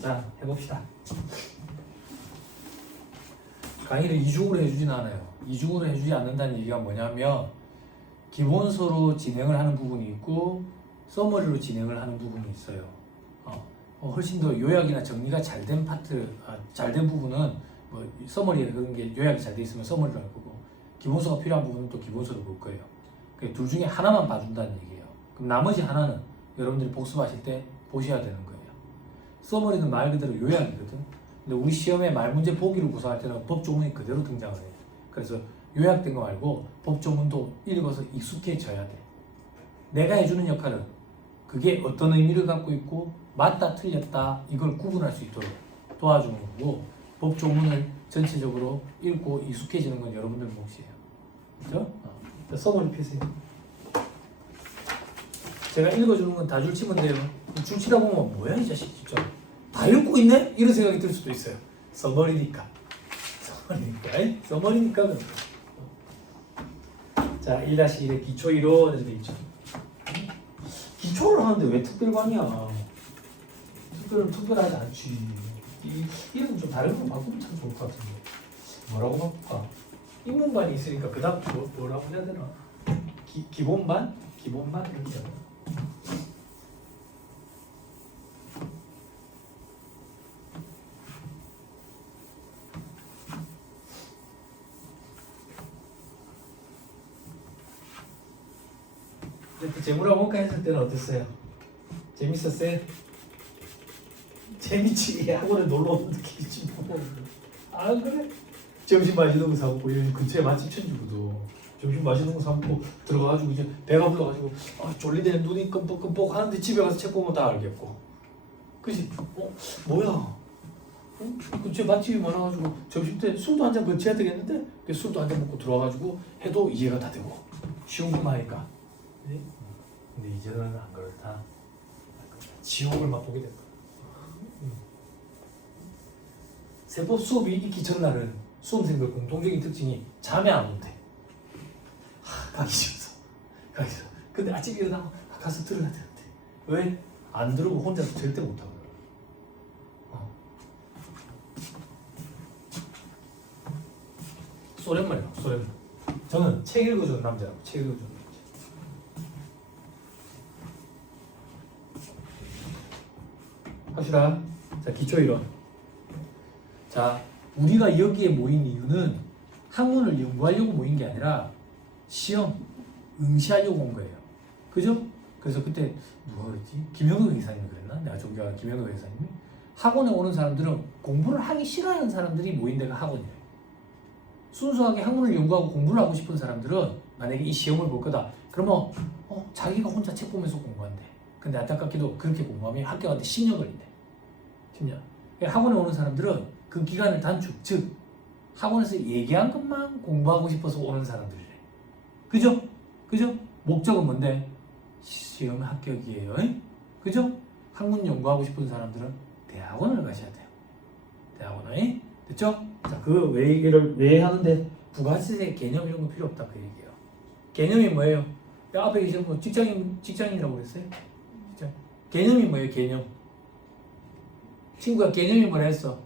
자, 해봅시다. 강의를 이중으로 해주진 않아요. 이중으로 해주지 않는다는 얘기가 뭐냐면 기본서로 진행을 하는 부분이 있고 서머리로 진행을 하는 부분이 있어요. 훨씬 더 요약이나 정리가 잘 된 파트, 잘 된 부분은 뭐 서머리에 그런 게 요약이 잘 돼 있으면 서머리로 할 거고 기본서가 필요한 부분은 또 기본서로 볼 거예요. 둘 중에 하나만 봐준다는 얘기예요. 그럼 나머지 하나는 여러분들이 복습하실 때 보셔야 되는 거예요. 서머리는 말 그대로 요약이거든. 근데 우리 시험에 말 문제 보기를 구사할 때는 법조문이 그대로 등장을 해요. 그래서 요약된 거 말고 법조문도 읽어서 익숙해져야 돼. 내가 해주는 역할은 그게 어떤 의미를 갖고 있고 맞다 틀렸다 이걸 구분할 수 있도록 도와주는 거고 법조문을 전체적으로 읽고 익숙해지는 건 여러분들 몫이에요. 그렇죠? 서머리 펴세요. 제가 읽어주는 건 다 줄치면 돼요. 줄치다 보면 뭐야 이 자식 진짜 다 읽고 있네? 이런 생각이 들 수도 있어요. 서머리니까 그런 거. 자, 1-1의 기초 이론 이렇게 있죠. 기초를 하는데 왜 특별반이야? 특별하지 않지. 이름 좀 다른 거 바꾸면 참 좋을 것 같은데. 뭐라고 바꿀까? 입문반이 있으니까 그 다음 뭐라고 해야 되나? 기본반? 기본반? 이렇게 해야 되나? 이렇게 재물학원가 했을 때는 어땠어요? 재밌었어요? 재밌지. 학원에 놀러 오는 느낌이지 뭐. 아 그래? 점심 맛있는 거 사먹고 여기 근처에 맛집 천지거든. 점심 맛있는 거 사먹고 들어가가지고 이제 배가 불러가지고 졸리대 눈이 끔뻑끔뻑 하는데 집에 가서 책 보면 다 알겠고. 그치? 뭐야? 근처에 맛집이 많아가지고 점심 때 술도 한잔 거쳐야 되겠는데 술도 한잔 먹고 들어와가지고 해도 이해가 다 되고 쉬운 것만 하니까. 네? 근데 이제는 안 그렇다. 지옥을 맛보게 될 거야. 세법 수업이 있기 전날은 수험생들 공통적인 특징이 잠이 안 온대. 가기 싫어서. 근데 아침에 일어나고 가서 들어야 되는데 왜? 안 들어고 혼자서 절대 못하거든. 소련말이야, 소련말. 저는 책 읽어주는 남자라고. 책 읽어주는 남자. 합시다. 자, 기초이론. 자, 우리가 여기에 모인 이유는 학문을 연구하려고 모인 게 아니라 시험, 응시하려고 온 거예요. 그죠? 그래서 그때 누가 그랬지? 김현우 회사님이 그랬나? 내가 존경하는 김현우 회사님이 학원에 오는 사람들은 공부를 하기 싫어하는 사람들이 모인 데가 학원이에요. 순수하게 학문을 연구하고 공부를 하고 싶은 사람들은 만약에 이 시험을 볼 거다. 그러면 자기가 혼자 책 보면서 공부한대. 근데 안타깝게도 그렇게 공부하면 합격하는데 10년 걸린대. 10년. 학원에 오는 사람들은 그 기간을 단축, 즉 학원에서 얘기한 것만 공부하고 싶어서 오는 사람들이래. 그죠? 목적은 뭔데? 시험 합격이에요. 그죠? 학문 연구하고 싶은 사람들은 대학원을 가셔야 돼요. 대학원을. 됐죠? 자, 그 왜 얘기를 왜 하는데 부가세 개념 이런 거 필요 없다 그 얘기예요. 개념이 뭐예요? 앞에 계신 분 직장인이라고 그랬어요? 개념이 뭐예요? 개념. 친구가 개념이 뭐라 했어?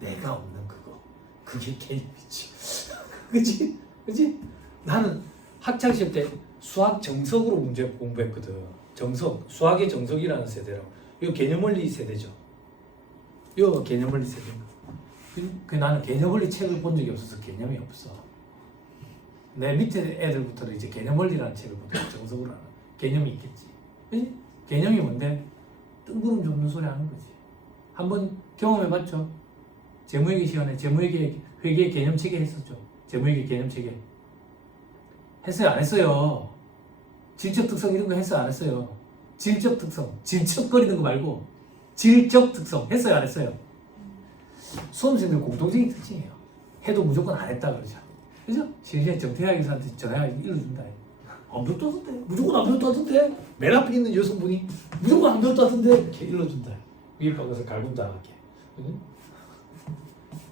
내가 없는 그거. 그게 개념이지. 그치? 나는 학창시절 때 수학 정석으로 문제 공부했거든. 정석, 수학의 정석이라는 세대라고. 이거 개념원리 세대죠. 이거 개념원리 세대인가. 나는 개념원리 책을 본 적이 없어서 개념이 없어. 내 밑에 애들부터는 이제 개념원리라는 책을 보고 정석으로 하는 개념이 있겠지. 그치? 개념이 뭔데? 뜬구름 줍는 소리 하는 거지. 한번 경험해봤죠? 재무회계 시간에 재무회계 회계 개념 체계 했었죠. 재무회계 개념 체계 했어요? 안 했어요? 질적 특성 이런 거 했어요? 안 했어요? 질적 특성, 질척거리는 거 말고 질적 특성 했어요? 안 했어요? 수험생들 공통적인 특징이에요. 해도 무조건 안 했다 그러죠. 그죠? 실제 정태학 교수한테 전화가 일러준다. 안 배웠다던데? 무조건 안 배웠다던데? 맨 앞에 있는 여성분이 무조건 안 배웠다던데? 이렇게 일러준다. 위에 박아서 갈굼당하게.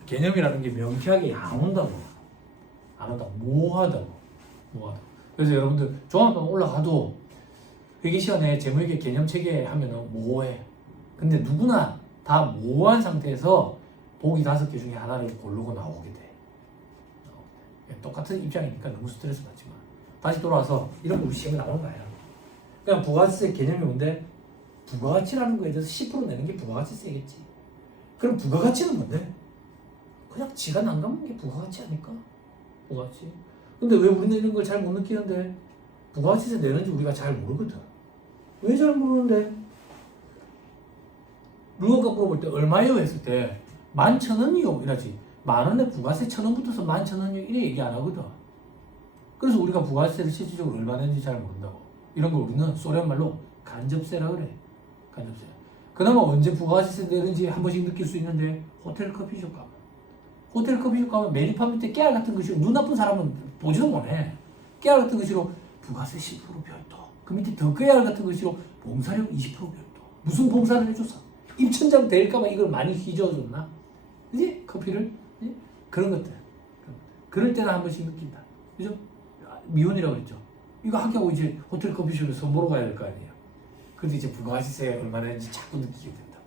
개념이라는 게 명쾌하게 안 온다고. 모호하다고. 그래서 여러분들 종합반 올라가도 회계 시간에 재무회계 개념 체계 하면은 모호해. 근데 누구나 다 다 모호한 상태에서 보기 5개 중에 하나를 고르고 나오게 돼. 똑같은 입장이니까 너무 스트레스 받지만 다시 돌아와서 이런 거 우리 시험에 나오는 거야. 그냥 부가가치세 개념이 뭔데? 부가가치라는 거에 대해서 10% 내는 게 부가가치세겠지. 그럼 부가가치는 뭔데? 그냥 지가 난감한 게 부가가치 아닐까? 부가가치. 근데 왜 우리는 이런 걸 잘 못 느끼는데? 부가가치세 내는지 우리가 잘 모르거든. 왜 잘 모르는데? 물건값 물어볼 때 얼마요? 했을 때 11,000원이요 이러지. 만원에 부가세 1,000원 붙어서 11,000원이요 이래 얘기 안 하거든. 그래서 우리가 부가세를 실질적으로 얼마 내는지 잘 모른다고. 이런 걸 우리는 소련 말로 간접세라 그래. 간접세. 그나마 언제 부가세 내는지 한 번씩 느낄 수 있는데 호텔 커피숍 가면. 호텔 커피숍 가면 메뉴판 밑에 깨알 같은 것으로 눈 나쁜 사람은 보지도 못해. 깨알 같은 것으로 부가세 10% 별도. 그 밑에 더 깨알 같은 것으로 봉사료 20% 별도. 무슨 봉사를 해줬어? 입천장 될까봐 이걸 많이 휘저어줬나? 이제 커피를 이제? 그런 것들. 그럴 때는 한 번씩 느낀다. 그죠? 미혼이라고 그랬죠. 이거 하기하고 이제 호텔 커피숍에 선보러 가야 될 거 아니에요. 그래도 이제 부가가치세 얼마나 되는지 자꾸 느끼게 된다.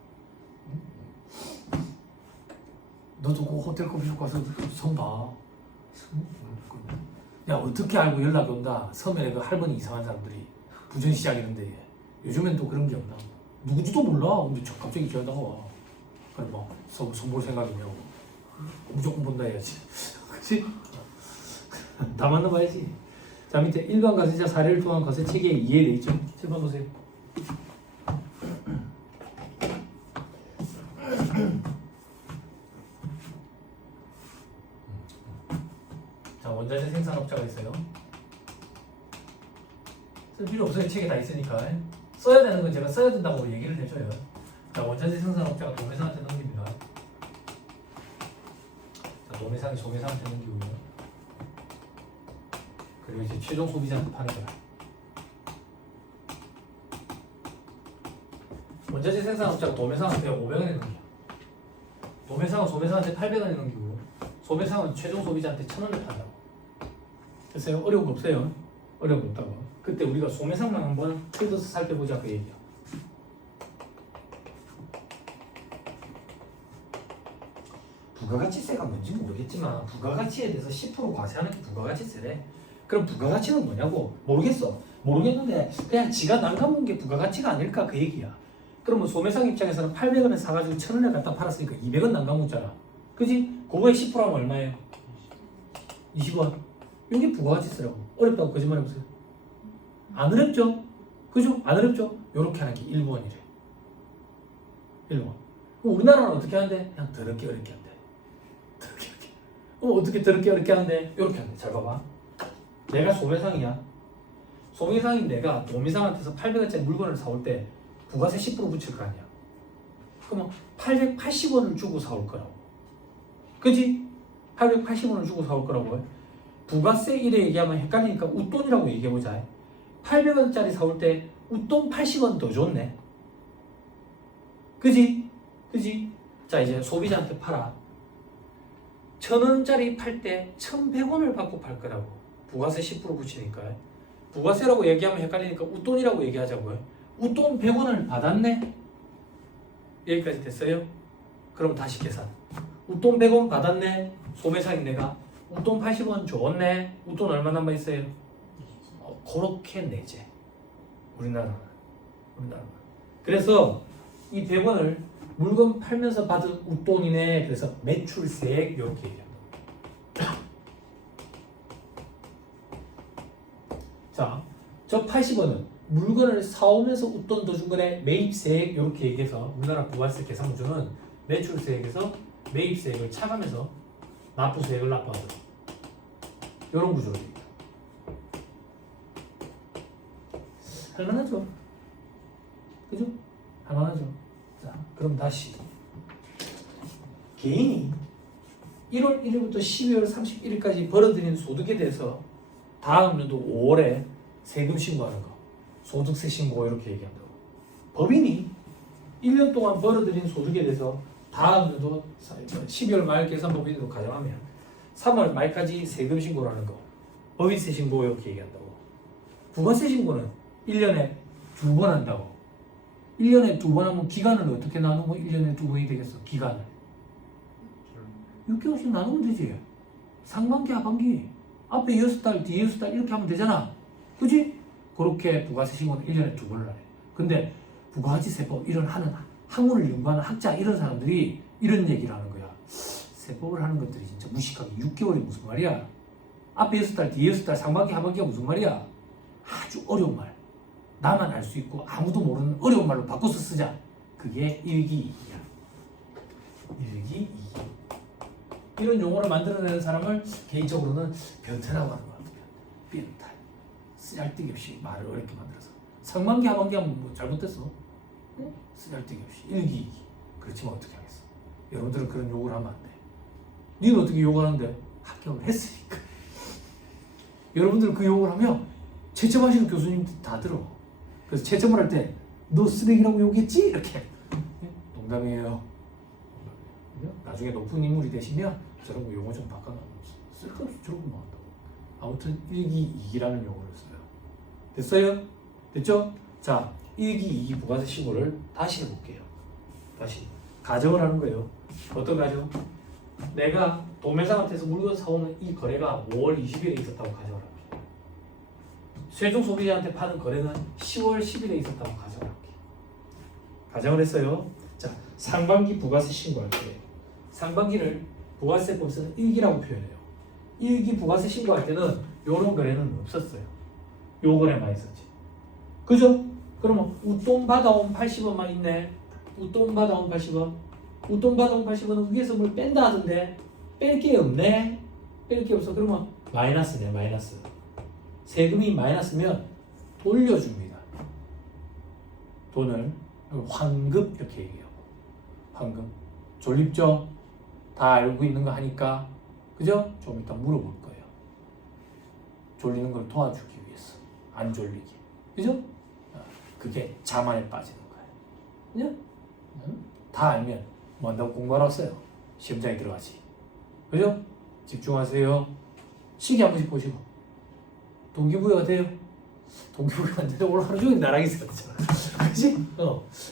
너도 그 호텔 커피숍 가서 선 봐. 야, 어떻게 알고 연락이 온다. 섬에 그 할머니 이상한 사람들이 부전시장이는데 요즘엔 또 그런 게 없나. 누구지도 몰라. 근데 저 갑자기 기어다가 와. 그래 뭐 선볼 생각이냐고. 무조건 본다 해야지. 그치? 다 만나봐야지. 자, 밑에 일반 과세자 사례를 통한 과세 체계에 이해돼 있죠? 7번 보세요. 자, 원자재 생산업자가 있어요. 쓸 필요 없어요. 책에 다 있으니까. 써야 되는 건 제가 써야 된다고 얘기를 해줘요. 자, 원자재 생산업자가 도매상한테 넘깁니다. 자, 도매상이 소매상한테 넘기고요. 그리고 이제 최종 소비자한테 파는 거야. 원자재 생산업자가 도매상한테 500원에 넘겨. 도매상은 소매상한테 800원에 넘기고, 소매상은 최종 소비자한테 1,000원에 판다고. 됐어요? 어려운 거 없어요? 어려운 거 없다고. 그때 우리가 소매상만 한번 뜯어서 살펴보자 그 얘기야. 부가가치세가 뭔지 모르겠지만 부가가치에 대해서 10% 과세하는 게 부가가치세래. 그럼 부가가치는 뭐냐고 모르겠어. 모르겠는데 그냥 지가 난감한 게 부가가치가 아닐까 그 얘기야. 그러면 소매상 입장에서는 800원에 사가지고 1,000원에 갖다 팔았으니까 200원 난감했잖아. 그지? 그거에 10%하면 얼마예요? 20원. 이게 부가가치세라고. 어렵다고 거짓말 해보세요. 안 어렵죠? 그죠? 안 어렵죠? 요렇게 하는 게 1번이래. 1번. 그럼 우리나라는 어떻게 하는데? 그냥 더럽게 어렵게 한대. 더럽게 어렵게. 어떻게 더럽게 어렵게 하는데? 요렇게 한대. 잘 봐봐. 내가 소매상이야. 소매상인 내가 도매상한테서 800원짜리 물건을 사올 때 부가세 10% 붙일 거 아니야. 그러면 880원을 주고 사올 거라고. 그지? 880원을 주고 사올 거라고. 부가세 이래 얘기하면 헷갈리니까 웃돈이라고 얘기해보자. 800원짜리 사올 때 웃돈 80원 더 줬네. 그지? 그지? 자, 이제 소비자한테 팔아. 1,000원짜리 팔 때 1,100원을 받고 팔 거라고. 부가세 10% 붙이니까. 부가세라고 얘기하면 헷갈리니까 웃돈이라고 얘기하자고요. 웃돈 100원을 받았네. 여기까지 됐어요? 그럼 다시 계산. 웃돈 100원 받았네. 소매상인 내가 웃돈 80원 줬네. 웃돈 얼마 남아있어요? 그렇게 내재. 우리나라는. 그래서 이 100원을 물건 팔면서 받은 웃돈이네. 그래서 매출세액 이렇게 얘기합니다. 자, 저 80원은 물건을 사오면서 웃돈 더 준 거네. 매입세액 이렇게 얘기해서 우리나라 부가세 계산 구조는 매출세액에서 매입세액을 차감해서 납부세액을 납부하도록 이런 구조로 됩니다. 할만하죠? 그죠? 할만하죠? 자, 그럼 다시 개인이 1월 1일부터 12월 31일까지 벌어들인 소득에 대해서 다음 연도 5월에 세금 신고하는 거, 소득세 신고 이렇게 얘기한다고. 법인이 1년 동안 벌어들인 소득에 대해서 다음 연도 12월 말 계산법인으로 가정하면 3월 말까지 세금 신고를 하는 거, 법인세 신고 이렇게 얘기한다고. 부가세 신고는 1년에 2번 한다고. 1년에 2번 하면 기간을 어떻게 나누면 1년에 2번이 되겠어? 기간을 6개월씩 나누면 되지. 상반기 하반기 앞에 6달 뒤에 6달 이렇게 하면 되잖아. 그지? 그렇게 부가세 신고는 1년에 2번을 하래. 근데 부가가치세법 이런 하는 학문을 연구하는 학자 이런 사람들이 이런 얘기를 하는 거야. 세법을 하는 것들이 진짜 무식하게 6개월이 무슨 말이야? 앞에 6달 뒤에 6달 상반기 하반기가 무슨 말이야? 아주 어려운 말. 나만 알 수 있고 아무도 모르는 어려운 말로 바꿔서 쓰자. 그게 일기이기야. 일기이기. 이런 용어를 만들어내는 사람을 개인적으로는 변태라고 하는 것 같아요. 변태. 쓰잘데기 없이 말을 어렵게 만들어서. 상반기 하반기 하면 뭐 잘못됐어? 응? 쓰잘데기 없이. 일기이기. 그렇지만 어떻게 하겠어? 여러분들은 그런 욕을 하면 안 돼. 니는 어떻게 욕을 하는데? 합격을 했으니까. 여러분들은 그 욕을 하면 채점하시는 교수님들 다 들어. 그래서 채점을 할 때 너 쓰레기라고 욕했지? 이렇게. 농담이에요. 나중에 높은 인물이 되시면 저런 거 용어 좀 바꿔놔. 쓸데없이 저런 거 나온다고. 아무튼 1기 2기라는 용어를 써요. 됐어요? 됐죠? 자, 1기 2기 부가세 신고를 다시 해볼게요. 다시 가정을 하는 거예요. 어떤 가정? 내가 도매상한테서 물건 사오는 이 거래가 5월 20일에 있었다고 가정을 합니다. 최종 소비자한테 파는 거래는 10월 10일에 있었다고 가정을 할게요. 가정을 했어요. 자, 상반기 부가세 신고할 때 상반기를 부가세법에서는 1기라고 표현해요. 1기 부가세 신고할 때는 요런 거래는 없었어요. 요 거래만 있었지. 그죠? 그러면 웃돈 받아온 80원만 있네. 웃돈 받아온 80원. 웃돈 받아온 80원은 위에서 뭘 뺀다 하던데 뺄 게 없네. 뺄 게 없어. 그러면 마이너스네. 마이너스. 세금이 마이너스면 돌려줍니다. 돈을 환급 이렇게 얘기해요. 환급. 졸립죠? 다 알고 있는 거 하니까 그죠? 좀 이따 물어볼 거예요. 졸리는 걸 도와주기 위해서 안 졸리게. 그죠? 그게 자만에 빠지는 거예요. 그죠? 다 알면 뭐 한다고 공부하러 왔어요. 시험장에 들어가지. 그죠? 집중하세요. 시계 한 번씩 보시고 동기부여가 돼요. 동기부여가 안 되는데 오늘 하루 종일 나랑 있어야 되잖아. 그치?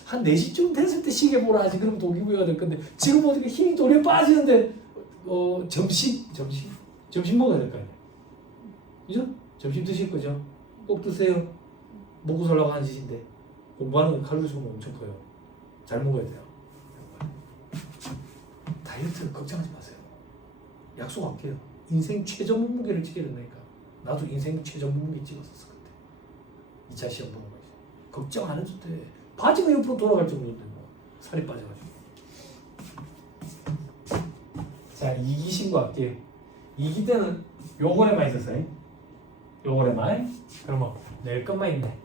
한 4시쯤 됐을 때 시계 보라 하지. 그럼 동기부여가 될 건데 지금 어떻게 힘이 돌려 빠지는데 점심 먹어야 될 거 아니에요. 그죠? 점심 드실 거죠? 꼭 드세요. 먹고 살라고 하는 짓인데 공부하는 건 칼로리 소모 엄청 커요. 잘 먹어야 돼요. 다이어트를 걱정하지 마세요. 약속할게요. 인생 최저 몸무게를 찍게 된다니까. 나도 인생 최저 몸무게 찍었었어 그때. 2차 시험 보는 거지. 걱정 안 해도 돼. 바지가 옆으로 돌아갈 정도인데 뭐 살이 빠져가지고. 자, 2기 신고할게요. 2기 때는 요거래만 있었어요. 요거래만. 그러면 낼 것만 있네.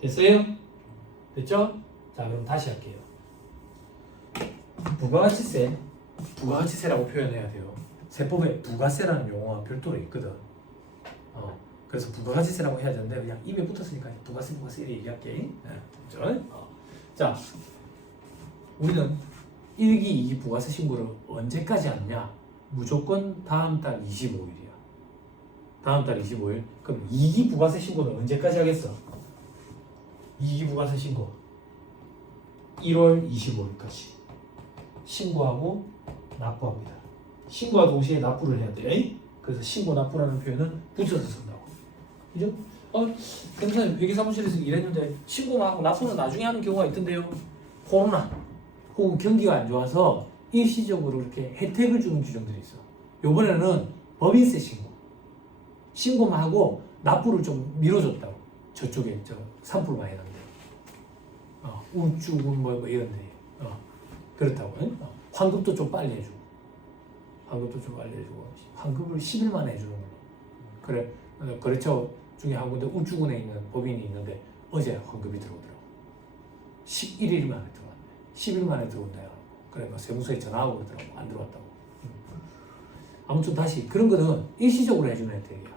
됐어요? 됐죠? 자, 그럼 다시 할게요. 부가가치세라고 표현해야 돼요. 세법에 부가세라는 용어가 별도로 있거든. 그래서 부가가치세라고 해야 되는데 그냥 입에 붙었으니까 부가세 이렇게 얘기할게. 네. 자, 우리는 1기, 2기 부가세 신고를 언제까지 하느냐? 무조건 다음 달 25일이야. 다음 달 25일. 그럼 2기 부가세 신고는 언제까지 하겠어? 2기 부가세 신고 1월 25일까지 신고하고 납부합니다. 신고와 동시에 납부를 해야 돼. 그래서 신고 납부라는 표현은 붙여서 쓴다고. 그죠? 변호사님 회계사무실에서 일했는데 신고만 하고 납부는 나중에 하는 경우가 있던데요. 코로나 혹은 경기가 안 좋아서 일시적으로 이렇게 혜택을 주는 규정들이 있어. 요번에는 법인세 신고만 하고 납부를 좀 미뤄줬다고. 저쪽에 산불 많이 났는데 우쭈군 뭐 이런데 그렇다고. 환급도 좀 빨리 해주고 환급을 10일 만에 해주는 거예요. 그래 거래처 중에 한 군데 우쭈군에 있는 법인이 있는데 어제 환급이 들어오더라고. 11일 만에 들어왔네. 10일 만에 들어온다요. 그래 세무서에 전화하고 그러더라고. 안 들어왔다고. 아무튼 다시 그런 거는 일시적으로 해주는 혜택이야.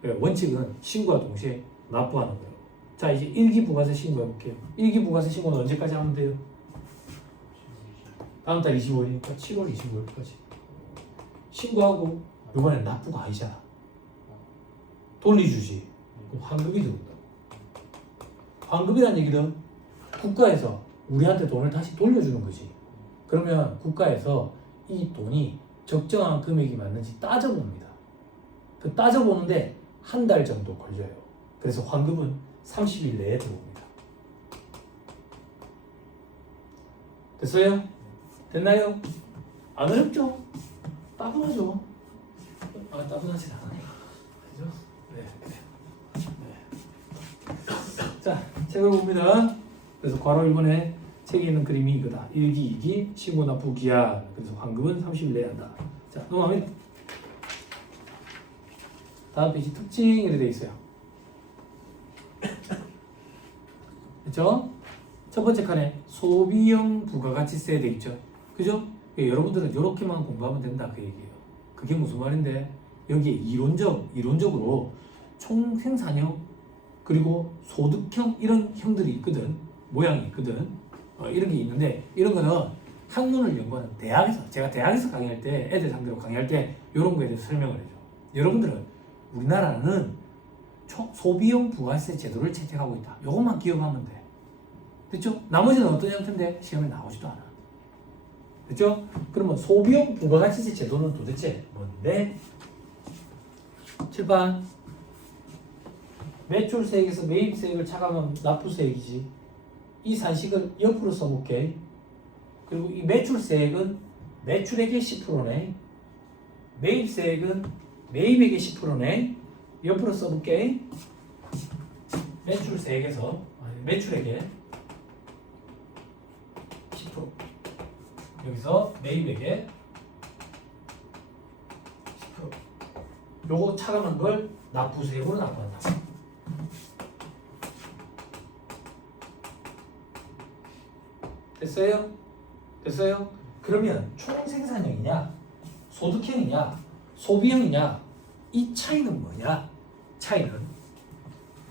그래, 원칙은 신고와 동시에 납부하는 거예요. 자, 이제 1기 부가세 신고해볼게요. 1기 부가세 신고는 언제까지 하면 돼요? 다음 달 25일이니까 7월 25일까지 신고하고 이번엔 납부가 아니잖아. 돌려주지. 그럼 환급이 들어온다. 환급이란 얘기는 국가에서 우리한테 돈을 다시 돌려주는 거지. 그러면 국가에서 이 돈이 적정한 금액이 맞는지 따져봅니다. 그 따져보는데 한 달 정도 걸려요. 그래서 환급은 30일 내에 들어옵니다. 됐어요? 됐나요? 안 어렵죠? 따분하죠? 따분하진 않아요. 그죠? 네, 그래요. 네. 자, 책을 봅니다. 그래서 괄호 1번에 책에 있는 그림이 이거다. 1기, 2기, 신고나 부기야. 그래서 환급은 30일 내에 한다. 자, 넘어가면 다음 페이지 특징 이렇게 되어 있어요. 그렇죠? 첫 번째 칸에 소비형 부가가치세 되어 있죠. 그죠? 여러분들은 이렇게만 공부하면 된다 그 얘기예요. 그게 무슨 말인데 여기에 이론적으로 총생산형 그리고 소득형 이런 형들이 있거든. 모양이 있거든. 이런 게 있는데 이런 거는 학문을 연구하는 대학에서 제가 대학에서 강의할 때 애들 상대로 강의할 때 이런 거에 대해서 설명을 해줘. 여러분들은 우리나라는 소비형 부가세 제도를 채택하고 있다. 이것만 기억하면 돼. 됐죠? 나머지는 어떤 형태인데 시험에 나오지도 않아. 됐죠? 그러면 소비형 부가가치세 제도는 도대체 뭔데? 7번 매출세액에서 매입세액을 차감하면 납부세액이지. 이 산식을 옆으로 써볼게. 그리고 이 매출세액은 매출액의 10%네. 매입세액은 매입액의 10%네. 옆으로 써볼게. 매출세액에서 매출액의 10% 여기서 매입액의 10% 요거 차감한 걸 납부세액으로 납부한다. 됐어요? 됐어요? 그러면 총생산형이냐 소득형이냐 소비형이냐 이 차이는 뭐냐? 차이는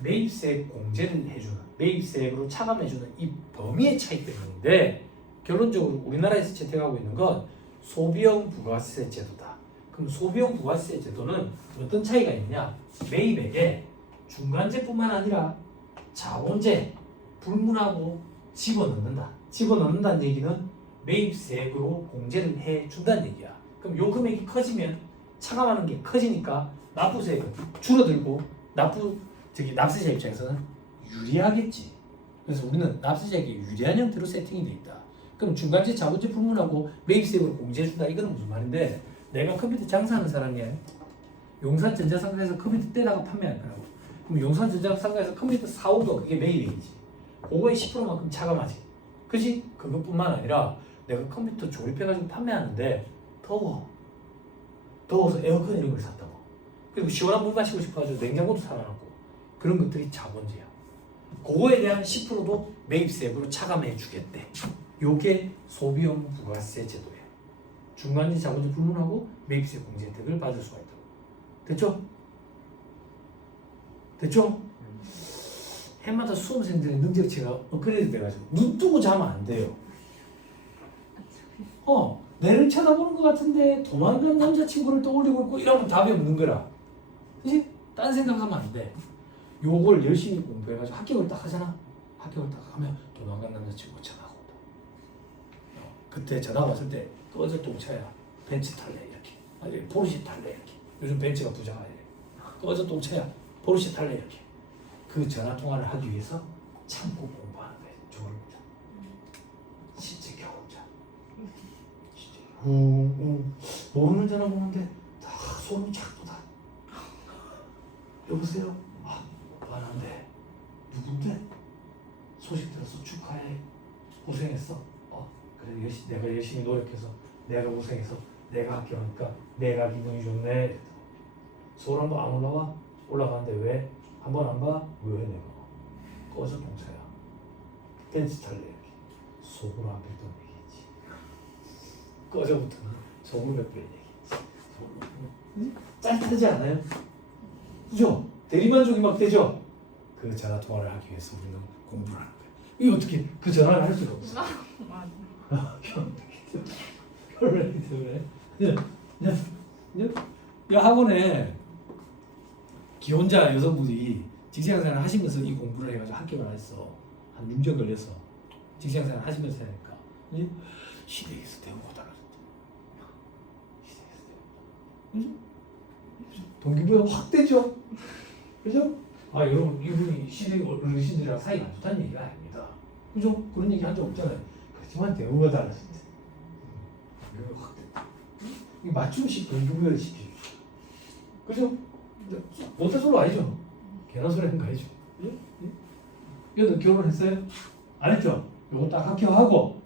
매입세액 공제를 해주는 매입세액으로 차감해주는 이 범위의 차이 때문인데 결론적으로 우리나라에서 채택하고 있는 건 소비형 부가세 제도다. 그럼 소비형 부가세 제도는 어떤 차이가 있냐? 매입액에 중간재뿐만 아니라 자본재, 불문하고 집어넣는다. 집어넣는다는 얘기는 매입세액으로 공제를 해준다는 얘기야. 그럼 요 금액이 커지면 차감하는 게 커지니까 납부세액은 줄어들고 납세자 입장에서는 유리하겠지. 그래서 우리는 납세자에게 유리한 형태로 세팅이 돼 있다. 그럼 중간재 자본재 불문하고 매입세액으로 공제해준다. 이거는 무슨 말인데 내가 컴퓨터 장사하는 사람이야. 용산전자상가에서 컴퓨터 떼다가 판매할 거라고. 그럼 용산전자상가에서 컴퓨터 사온 거 그게 매입액이지. 그거의 10%만큼 차감하지. 그지? 그것뿐만 아니라 내가 컴퓨터 조립해가지고 판매하는데 더워서 에어컨 이런 걸 샀다고. 그리고 시원한 물 마시고 싶어가지고 냉장고도 사놔놓고 그런 것들이 자본재야. 그거에 대한 10%도 매입세액으로 차감해 주겠대. 요게 소비형 부가세 제도예요. 중간재 자본재 불문하고 매입세 공제 혜택을 받을 수가 있다고. 됐죠? 됐죠? 해마다 수험생들의 능력치가 업그레이드 돼가지고 눈 뜨고 자면 안 돼요. 내를 쳐다보는 것 같은데 도망간 남자친구를 떠올리고 있고 이러면 답이 없는 거라. 그치? 딴 생각하면 안 돼. 요걸 열심히 공부해가지고 합격을 딱 하잖아. 합격을 딱 하면 도망간 남자친구 전화가 온다. 그때 전화 왔을 때 꺼져 똥차야. 벤츠 탈래 이렇게. 아니 포르쉐 탈래 이렇게. 요즘 벤츠가 부자가 이래. 꺼져 똥차야. 포르쉐 탈래 이렇게. 그 전화 통화를 하기 위해서 참고 공부하는 거예요. 졸업자. 진짜 경험자. 진짜. 모르는 전화 보는데 다 손이 착 돋아. 여보세요? 오빠는데 누군데? 소식 들었어. 축하해. 고생했어. 그래 내가 열심히 노력해서 내가 고생해서 내가 합격하니까 내가 기분이 좋네. 서울 한번 안 올라와? 올라가는데 왜? 한번 안 봐? 왜 내가? 꺼져 동차야. 댄스 탈래 이렇게. 속으로 안 뱉던 얘기지. 꺼져부터는 속으로 몇 번 얘기지. 짜릿하지 않아요? 그죠? 대리만족이 막 되죠? 그 전화 통화를 하기 위해서 우리는 공부를 하는 거예요. 이게 어떻게 그 전화를 할 수가 없어. 야 학원에 기혼자 여성분이 직장생활 하시면서 이 공부를 해가지고 합격을 안 했어. 한 6년 걸려서 직장생활 하시면서 하니까 이제 시대에서 대우가 달라졌다. 시대에서 대우가. 그죠? 동기부여 확 되죠. 그죠? 아 여러분 이분이 시대 어르신들이랑 사이가 안 좋다는 얘기가 아닙니다. 그죠? 그런 얘기 한 적 없잖아요. 그렇지만 대우가 달라진다. 동기부여 확 된다. 이 맞춤식 동기부여를 시키십시오. 그죠? 못할 소리 아니죠? 개나 소리 하는 거 아니죠? 예? 예? 얘도 결혼했어요? 안 했죠? 요거 딱 합격하고